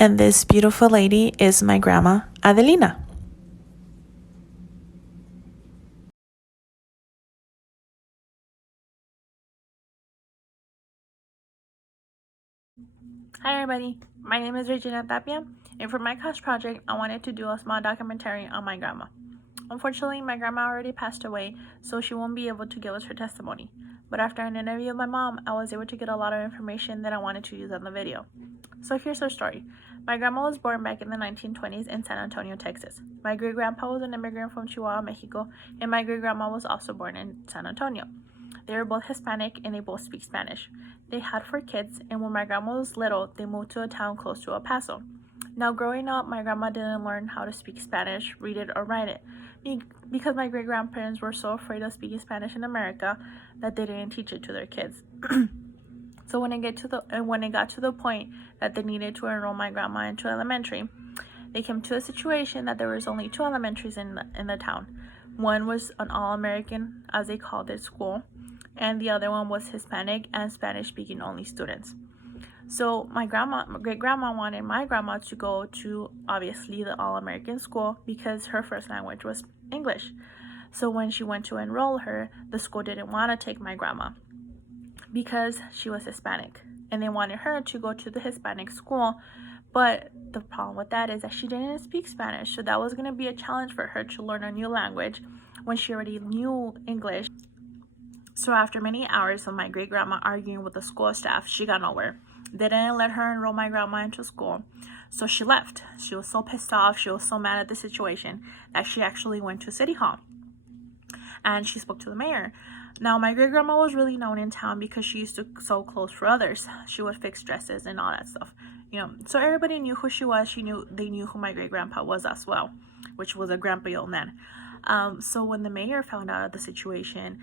And this beautiful lady is my grandma, Adelina. Hi everybody, my name is Regina Tapia, and for my class project, I wanted to do a small documentary on my grandma. Unfortunately, my grandma already passed away, so she won't be able to give us her testimony. But after an interview with my mom, I was able to get a lot of information that I wanted to use on the video. So here's her story. My grandma was born back in the 1920s in San Antonio, Texas. My great-grandpa was an immigrant from Chihuahua, Mexico, and my great-grandma was also born in San Antonio. They were both Hispanic and they both speak Spanish. They had 4 kids, and when my grandma was little, they moved to a town close to El Paso. Now, growing up, my grandma didn't learn how to speak Spanish, read it, or write it, because my great-grandparents were so afraid of speaking Spanish in America that they didn't teach it to their kids. So when it got to the point that they needed to enroll my grandma into elementary, they came to a situation that there was only 2 elementaries in the town. One was an all-American, as they called it, school, and the other one was Hispanic and Spanish-speaking only students. So my great-grandma wanted my grandma to go to, obviously, the all-American school because her first language was English. So when she went to enroll her, the school didn't want to take my grandma because she was Hispanic, and they wanted her to go to the Hispanic school. But the problem with that is that she didn't speak Spanish, so that was going to be a challenge for her to learn a new language when she already knew English. So after many hours of my great-grandma arguing with the school staff, she got nowhere. They didn't let her enroll my grandma into school, so she left. She was so pissed off, she was so mad at the situation, that she actually went to City Hall, and she spoke to the mayor. Now, my great-grandma was really known in town because she used to sew clothes for others. She would fix dresses and all that stuff. So everybody knew who she was. They knew who my great-grandpa was as well, which was a grumpy old man. So when the mayor found out of the situation,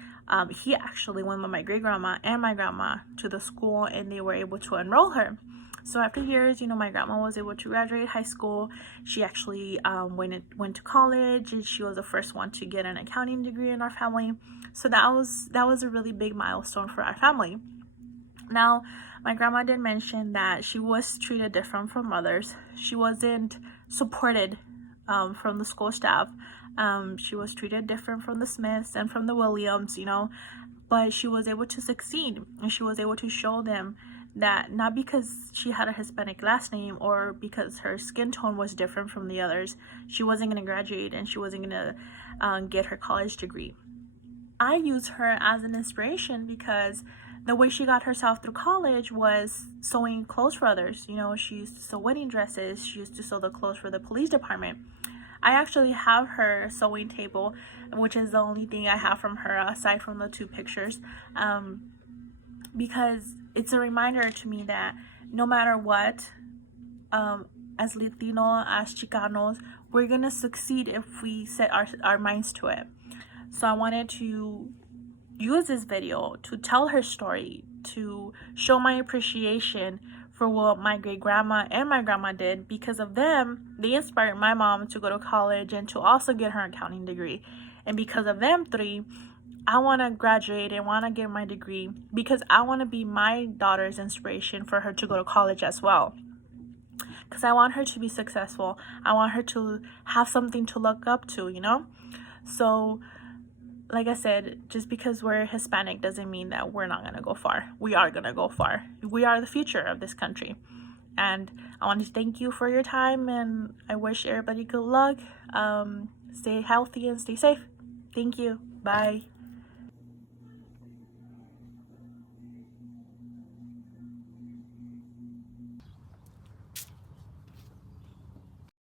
he actually went with my great-grandma and my grandma to the school, and they were able to enroll her. So after years, my grandma was able to graduate high school. She actually went to college, and she was the first one to get an accounting degree in our family. So that was a really big milestone for our family. Now, my grandma did mention that she was treated different from others. She wasn't supported from the school staff. She was treated different from the Smiths and from the Williams, but she was able to succeed, and she was able to show them that not because she had a Hispanic last name or because her skin tone was different from the others, she wasn't going to graduate and she wasn't going to get her college degree. I use her as an inspiration because the way she got herself through college was sewing clothes for others. She used to sew wedding dresses. She used to sew the clothes for the police department. I actually have her sewing table, which is the only thing I have from her aside from the 2 pictures, because it's a reminder to me that no matter what, as Latino, as Chicanos, we're going to succeed if we set our minds to it. So I wanted to use this video to tell her story, to show my appreciation for what my great-grandma and my grandma did. Because of them, they inspired my mom to go to college and to also get her accounting degree. And because of them 3, I want to graduate and want to get my degree because I want to be my daughter's inspiration for her to go to college as well. Because I want her to be successful. I want her to have something to look up to, So, like I said, just because we're Hispanic doesn't mean that we're not going to go far. We are going to go far. We are the future of this country. And I want to thank you for your time, and I wish everybody good luck. Stay healthy and stay safe. Thank you. Bye.